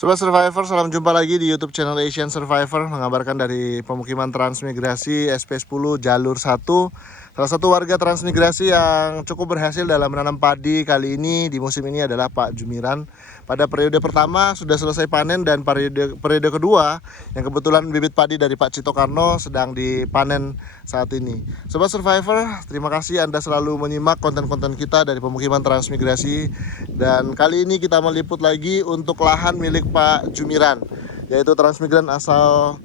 Sobat Survivor, salam jumpa lagi di YouTube channel Asian Survivor. Mengabarkan dari pemukiman transmigrasi SP10 jalur 1. Salah satu warga transmigrasi yang cukup berhasil dalam menanam padi kali ini di musim ini adalah Pak Jumiran. Pada periode pertama sudah selesai panen, dan periode kedua yang kebetulan bibit padi dari Pak Cito Karno sedang dipanen saat ini. Sobat Survivor, terima kasih Anda selalu menyimak konten-konten kita dari pemukiman transmigrasi. Dan kali ini kita meliput lagi untuk lahan milik Pak Jumiran, yaitu transmigran asal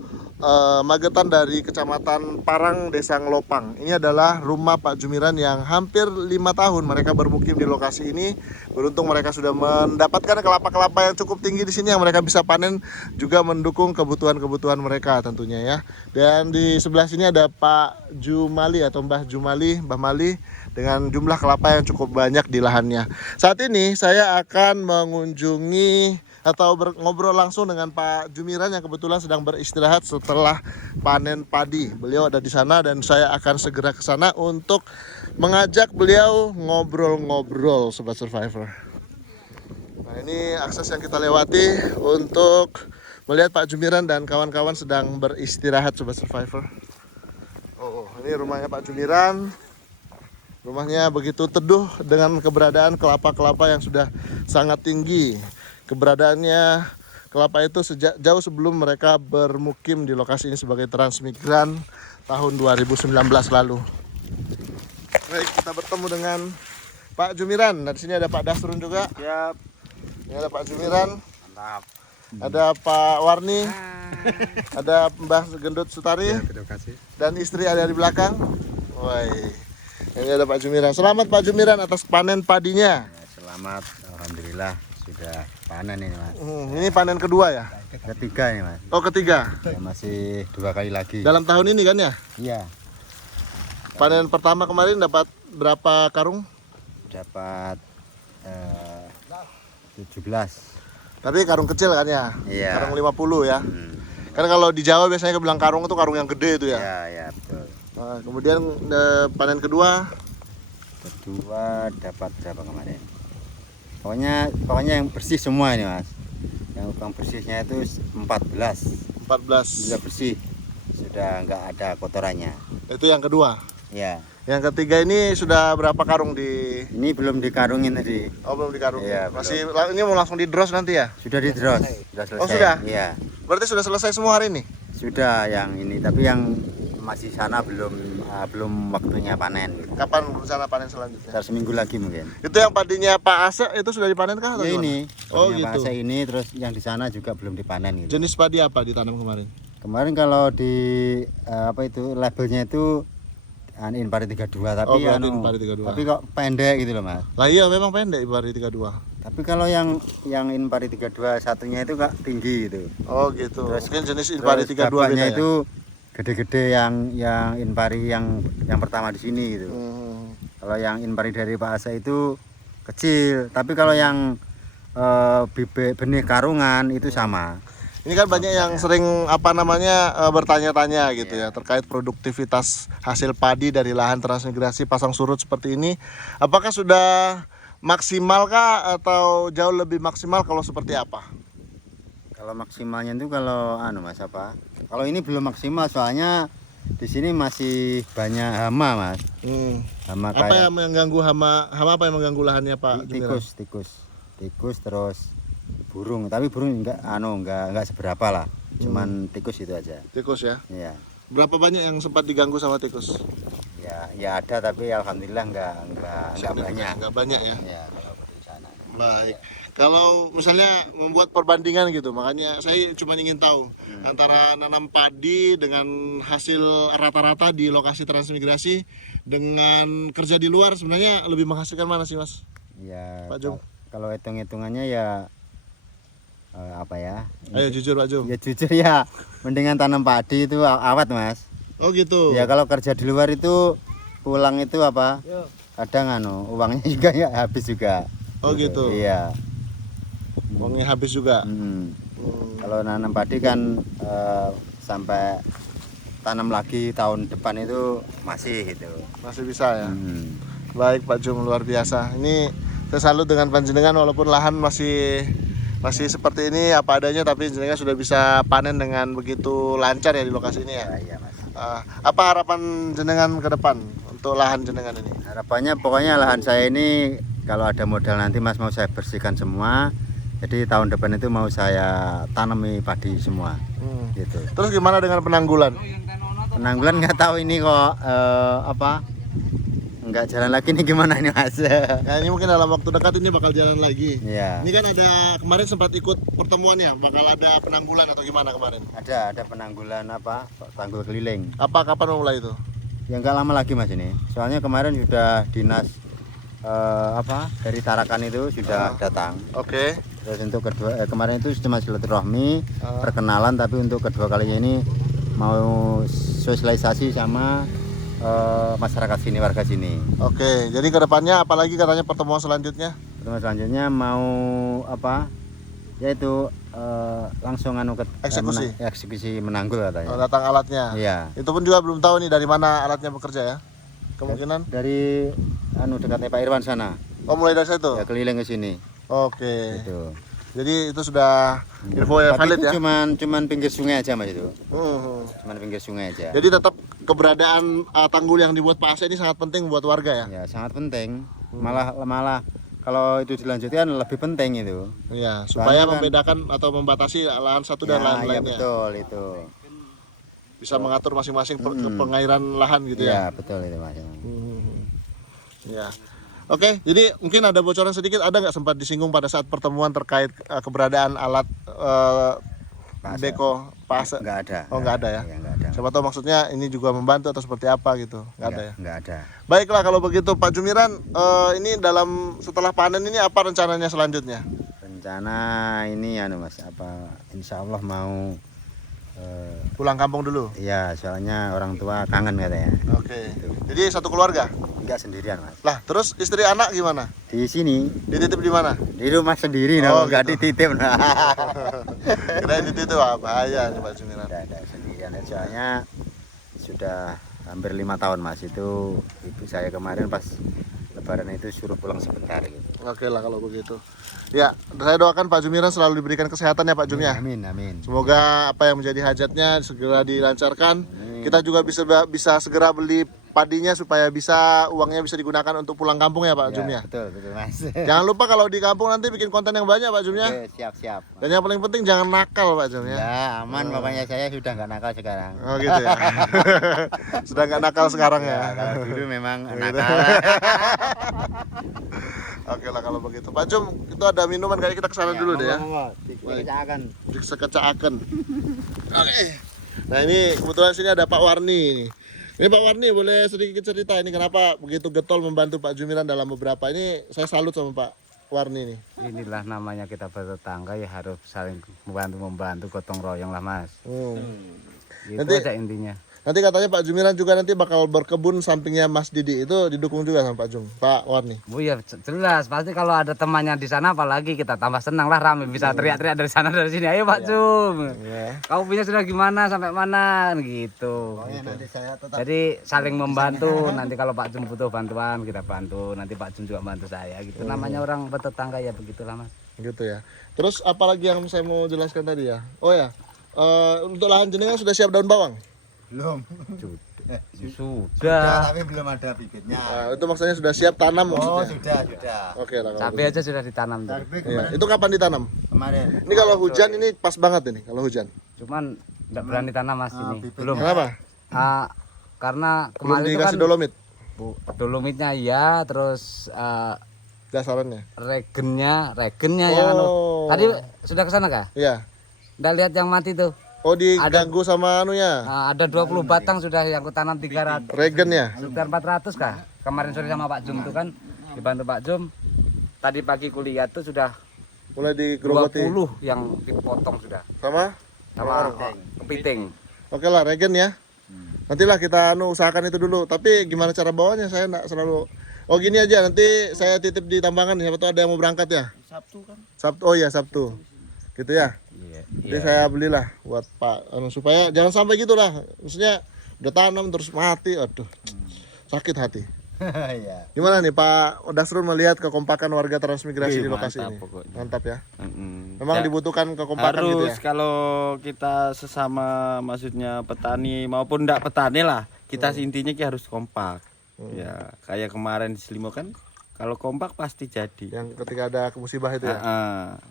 Magetan dari Kecamatan Parang, Desa Ngelopang. Ini adalah rumah Pak Jumiran yang hampir 5 tahun mereka bermukim di lokasi ini. Beruntung mereka sudah mendapatkan kelapa-kelapa yang cukup tinggi di sini yang mereka bisa panen, juga mendukung kebutuhan-kebutuhan mereka tentunya ya. Dan di sebelah sini ada Pak Jumali atau Mbah Jumali, Mbah Mali, dengan jumlah kelapa yang cukup banyak di lahannya. Saat ini saya akan mengunjungi atau ngobrol langsung dengan Pak Jumiran yang kebetulan sedang beristirahat setelah panen padi. Beliau ada di sana dan saya akan segera ke sana untuk mengajak beliau ngobrol-ngobrol, Sobat Survivor. Nah, ini akses yang kita lewati untuk melihat Pak Jumiran dan kawan-kawan sedang beristirahat, Sobat Survivor. Oh, ini rumahnya Pak Jumiran. Rumahnya begitu teduh dengan keberadaan kelapa-kelapa yang sudah sangat tinggi. Keberadaannya kelapa itu sejak jauh sebelum mereka bermukim di lokasi ini sebagai transmigran tahun 2019 lalu. Baik, kita bertemu dengan Pak Jumiran. Nah, di sini ada Pak Dasrun juga. Siap. Ini ada Pak Jumiran. Mantap. Ada Pak Warni. Ada Mbah Gendut Sutari. Ya, terima kasih. Dan istri ada di belakang. Woi. Ini ada Pak Jumiran. Selamat Pak Jumiran atas panen padinya. Ya, selamat, alhamdulillah sudah panen ini Mas. Ini panen kedua ya? Ketiga ini Mas. Oh, ketiga. Ya, masih 2 kali lagi. Dalam tahun ini kan ya? Iya. Panen pertama kemarin dapat berapa karung? Dapat 17. Tapi karung kecil kan ya? Iya. Karung 50 ya. Kan kalau di Jawa biasanya bilang karung itu karung yang gede itu ya. Iya, iya betul. Nah, kemudian panen kedua Kedua dapat berapa kemarin? Pokoknya yang bersih semua ini Mas. Yang ukang bersihnya itu 14. 14. Sudah bersih. Sudah enggak ada kotorannya. Itu yang kedua. Iya. Yang ketiga ini sudah berapa karung di? Ini belum dikarungin tadi. Oh, belum dikarungin. Iya, Masih ini mau langsung di dross nanti ya? Sudah di dress, sudah selesai. Oh, sudah? Iya. Berarti sudah selesai semua hari ini? Sudah yang ini, tapi yang masih sana belum waktunya panen. Kapan rencana panen selanjutnya? Sekitar seminggu lagi mungkin. Itu yang padinya Pak Ase itu sudah dipanen kah atau Ya gimana? ini, Oh, yang gitu. bahasa ini terus yang di sana juga belum dipanen gitu. Jenis padi apa ditanam kemarin? Kemarin kalau di apa itu labelnya itu Inpari 32 tapi berarti Inpari 32. tapi kok pendek gitu loh Mas. Lah iya, memang pendek Inpari 32. Tapi kalau yang Inpari 32 satunya itu kak tinggi gitu. Oh gitu. Terus- Mungkin jenis Inpari Terus 32 beda gabahnya ya? itu gede-gede yang Inpari yang pertama di sini gitu. Kalau yang Inpari dari Pak Asa itu kecil, tapi kalau yang bibit benih karungan itu sama. Ini kan banyak yang sering bertanya-tanya gitu ya terkait produktivitas hasil padi dari lahan transmigrasi pasang surut seperti ini. Apakah sudah maksimal kah atau jauh lebih maksimal, kalau seperti apa? Kalau maksimalnya itu kalau Mas apa? Kalau ini belum maksimal soalnya di sini masih banyak hama Mas. Hama Apa kayak yang mengganggu hama apa yang mengganggu lahannya Pak Jumiran? tikus terus burung, tapi burung enggak seberapa lah. Cuman tikus itu aja. Tikus ya. Iya. Berapa banyak yang sempat diganggu sama tikus? Ya ada tapi alhamdulillah enggak banyak. Enggak banyak ya. Ya, kalau di sana. Baik. Kalau misalnya membuat perbandingan gitu, makanya saya cuma ingin tahu antara nanam padi dengan hasil rata-rata di lokasi transmigrasi dengan kerja di luar, sebenarnya lebih menghasilkan mana sih Mas? Ya, Pak Jum. kalau hitung-hitungannya ya apa ya? Ayo jujur Pak Jum. Ya jujur ya, mendingan tanam padi itu awet Mas. Oh gitu. Ya kalau kerja di luar itu pulang itu apa? Kadang uangnya juga ya habis juga. Oh gitu. Iya. Uangnya habis juga. Kalau nanam padi kan sampai tanam lagi tahun depan itu masih gitu. Masih bisa ya. Baik Pak Jum, luar biasa. Ini saya salut dengan panjenengan walaupun lahan masih Masih seperti ini apa adanya, tapi jenengan sudah bisa panen dengan begitu lancar ya di lokasi ini ya. Iya Mas. Apa harapan jenengan ke depan untuk lahan jenengan ini? Harapannya pokoknya lahan saya ini kalau ada modal nanti Mas mau saya bersihkan semua. Jadi tahun depan itu mau saya tanami padi semua. Gitu. Terus gimana dengan penanggulan? Penanggulan nggak tahu ini kok nggak jalan lagi nih gimana ini Mas. Ya ini mungkin dalam waktu dekat ini bakal jalan lagi. Iya. Ini kan ada kemarin sempat ikut pertemuannya, bakal ada penanggulan atau gimana kemarin? Ada penanggulan tanggul keliling. Kapan mau mulai itu? Ya nggak lama lagi Mas ini. Soalnya kemarin sudah dinas dari Tarakan itu sudah datang. Oke. Terus untuk kedua kemarin itu cuma silaturahmi, perkenalan, tapi untuk kedua kalinya ini mau sosialisasi sama masyarakat sini, warga sini. Oke, jadi kedepannya apalagi katanya pertemuan selanjutnya? Pertemuan selanjutnya mau yaitu langsung eksekusi menanggul katanya. Datang alatnya. Iya. Itu pun juga belum tahu nih dari mana alatnya bekerja ya. Kemungkinan dari dekatnya Pak Irwan sana. Oh, mulai dari situ. Ya keliling ke sini. Oke. Gitu. Jadi itu sudah info yang Tapi valid itu ya. cuman pinggir sungai aja Mas itu. Cuman pinggir sungai aja. Jadi tetap keberadaan tanggul yang dibuat Pak Ase ini sangat penting buat warga ya. Ya sangat penting. Malah kalau itu dilanjutkan lebih penting itu. Iya, supaya Karena membedakan atau membatasi lahan satu dan lahan ya, lainnya. betul itu. Bisa mengatur masing-masing pengairan lahan gitu ya. Ya betul itu Mas. Ya. Oke, jadi mungkin ada bocoran sedikit, ada nggak sempat disinggung pada saat pertemuan terkait keberadaan alat beko Pak Ase? Nggak ada. Oh, nggak ada ya? Ya, nggak ada. Siapa tahu maksudnya ini juga membantu atau seperti apa gitu? Nggak ada ya? Nggak ada. Baiklah kalau begitu Pak Jumiran, ini setelah panen ini apa rencananya selanjutnya? Rencana ini Mas, insya Allah mau Pulang kampung dulu? iya, soalnya orang tua kangen katanya. Oke. Jadi satu keluarga? Enggak sendirian Mas. Lah, terus istri anak gimana? Di sini, Dititip di mana? di rumah sendiri, nggak gitu. dititip. Kirain dititip, bahaya nih Pak Jumiran. Tidak sendirian, soalnya sudah hampir 5 tahun Mas, itu ibu saya kemarin pas lebaran itu suruh pulang sebentar gitu. Oke lah kalau begitu. Ya, saya doakan Pak Jumiran selalu diberikan kesehatan ya Pak Jum ya. Amin. Semoga apa yang menjadi hajatnya segera dilancarkan. Kita juga bisa segera beli padinya supaya uangnya bisa digunakan untuk pulang kampung ya Pak Jum ya. Betul Mas. Jangan lupa kalau di kampung nanti bikin konten yang banyak Pak Jum ya. Oke, siap. Dan yang paling penting jangan nakal Pak Jum ya. Ya aman, pokoknya saya sudah nggak nakal sekarang. Oh gitu ya. Sudah nggak nakal sekarang ya. Kalau dulu memang nakal. Oke lah kalau begitu. Pak Jum, itu ada minuman, kayaknya kita kesana dulu deh ya. Sekecaakan. Oke. Nah ini kebetulan sini ada Pak Warni ini. Ini Pak Warni, boleh sedikit cerita ini kenapa begitu getol membantu Pak Jumiran dalam beberapa ini? Saya salut sama Pak Warni nih. Inilah namanya kita bertetangga, ya harus saling membantu gotong royong lah Mas. Itu Nanti- aja intinya. Nanti katanya Pak Jumiran juga nanti bakal berkebun sampingnya Mas Didi, itu didukung juga sama Pak Warni. Bu ya jelas, pasti kalau ada temannya di sana apalagi kita tambah senang lah, rame bisa teriak-teriak dari sana dari sini. Ayo Pak Jum. Ya. Kau punya sudah gimana sampai mana gitu. Nanti saya tetap Jadi saling membantu. Nanti kalau Pak Jum butuh bantuan kita bantu. Nanti Pak Jum juga bantu saya gitu. Namanya orang bertetangga ya begitulah Mas. Gitu ya. Terus apalagi yang saya mau jelaskan tadi ya? Oh ya, untuk lahan jenengan sudah siap daun bawang? belum. Sudah. Tapi belum ada bibitnya. Nah, itu maksudnya sudah siap tanam Oh, maksudnya? sudah. Oke lah. kalau Cabai aja sudah ditanam tuh. Tapi begitu. Iya. Itu kapan ditanam? kemarin. Ini kalau hujan ini pas banget ini kalau hujan. Cuman enggak berani tanam Mas ini. bibitnya. Belum. Kenapa? Karena Belum kemarin itu dikasih kan dolomit dolomitnya iya, terus dasarannya. regennya yang anu. Oh. Tadi sudah ke sana kah? Iya. Nggak lihat yang mati tuh. Oh diganggu sama anunya. Ada 20 batang sudah yang kutanam 300. Regennya. Sekitar 400 kah? Kemarin sore sama Pak Jum tuh kan dibantu Pak Jum. Tadi pagi kuliah tuh sudah Mulai digerogoti 20 yang dipotong sudah. sama. Sama kepiting. Oke lah regen ya. Nantilah kita usahakan itu dulu. Tapi gimana cara bawanya saya enggak selalu. Oh gini aja, nanti saya titip di tambangan, siapa tahu ada yang mau berangkat ya. Sabtu kan? Sabtu. Oh iya Sabtu. Gitu ya. Jadi saya belilah buat Pak supaya jangan sampai gitulah. Maksudnya udah tanam terus mati, aduh. Sakit hati. Iya. Gimana nih Pak Dasrul melihat kekompakan warga transmigrasi di lokasi mantap ini? pokoknya. Mantap ya. Memang dibutuhkan kekompakan gitu ya. Harus kalau kita sesama maksudnya petani maupun enggak petani lah, kita intinya harus kompak. Ya, kayak kemarin di Selimo kan kalau kompak pasti jadi. Yang ketika ada musibah itu ya.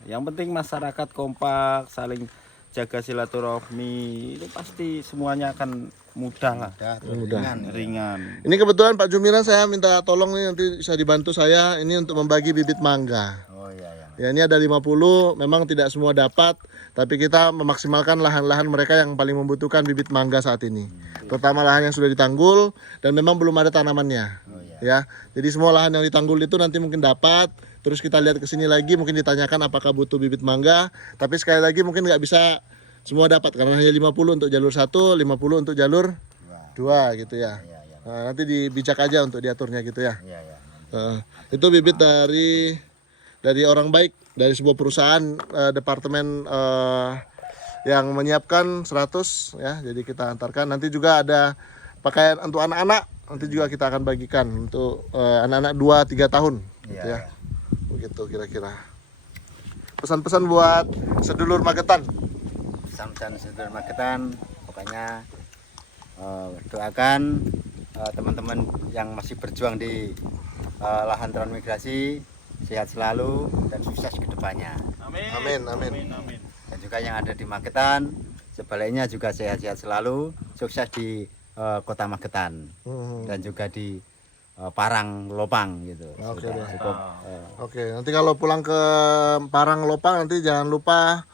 Yang penting masyarakat kompak, saling jaga silaturahmi, itu pasti semuanya akan mudah lah. Ringan. Ini kebetulan Pak Jumiran saya minta tolong nih, nanti bisa dibantu saya ini untuk membagi bibit mangga. Oh iya ya. Ya ini ada 50, memang tidak semua dapat, tapi kita memaksimalkan lahan-lahan mereka yang paling membutuhkan bibit mangga saat ini. Terutama lahan yang sudah ditanggul dan memang belum ada tanamannya. Ya, jadi semua lahan yang ditanggul itu nanti mungkin dapat. Terus kita lihat ke sini lagi, mungkin ditanyakan apakah butuh bibit mangga. Tapi sekali lagi mungkin nggak bisa semua dapat karena hanya 50 untuk jalur 1, 50 untuk jalur 2 gitu ya. Nah, nanti dibijak aja untuk diaturnya gitu ya. Itu bibit dari orang baik, dari sebuah perusahaan departemen yang menyiapkan 100 ya. Jadi kita antarkan. Nanti juga ada pakaian untuk anak-anak. Nanti juga kita akan bagikan untuk anak-anak 2-3 tahun gitu ya. Begitu kira-kira. Pesan-pesan buat sedulur Magetan. Pesan-pesan sedulur Magetan, pokoknya doakan teman-teman yang masih berjuang di lahan transmigrasi sehat selalu dan sukses ke depannya. Amin. Dan juga yang ada di Magetan sebaliknya juga sehat-sehat selalu, sukses di Kota Magetan dan juga di Parang Lopang gitu. Oke Sudah deh. cukup. Oke, nanti kalau pulang ke Parang Lopang nanti jangan lupa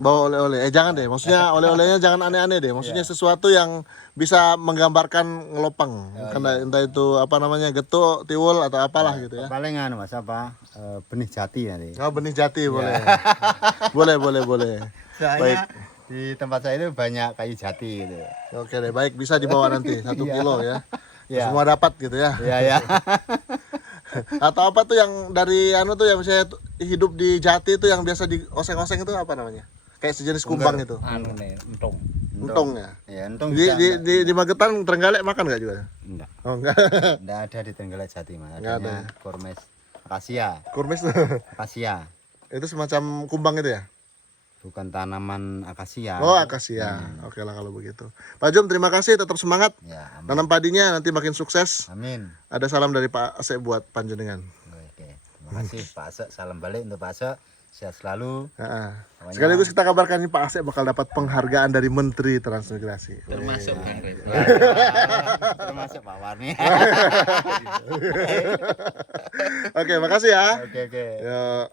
bawa oleh-oleh. Jangan deh, maksudnya oleh-olehnya jangan aneh-aneh deh. Maksudnya sesuatu yang bisa menggambarkan ngelopang. Karena entah itu apa namanya, getuk, tiwul atau apalah gitu ya. Palingan Mas benih jati nanti. Oh, benih jati boleh. boleh. Soalnya di tempat saya itu banyak kayu jati gitu. Oke deh, baik, bisa dibawa nanti 1 kilo ya. Iya. Semua dapat gitu ya. Iya. Atau apa tuh yang dari tuh yang saya hidup di jati itu yang biasa dioseng-oseng itu apa namanya? Kayak sejenis kumbang itu. Anu nih, entong. Entong ya. Ya, untung Di Magetan Trenggalek makan nggak juga? enggak. Oh enggak. Enggak ada di Trenggalek Jati, Mas. Enggak ada. Adanya Kormes akasia. Kurmis Akasia. itu semacam kumbang itu ya? Bukan tanaman akasia. Oh, akasia. Oke lah kalau begitu. Pak Jum, terima kasih, tetap semangat. Ya, amin. Nanam padinya nanti makin sukses. Amin. Ada salam dari Pak Asep buat panjenengan. Oke. Terima kasih Pak Asep. Salam balik untuk Pak Asep. Sehat selalu. Heeh. Sekaligus kita kabarkan nih Pak Asep bakal dapat penghargaan dari Menteri Transmigrasi. Termasuk Kang Rep. Termasuk Pak Warni. Oke, makasih ya. Oke. Yo.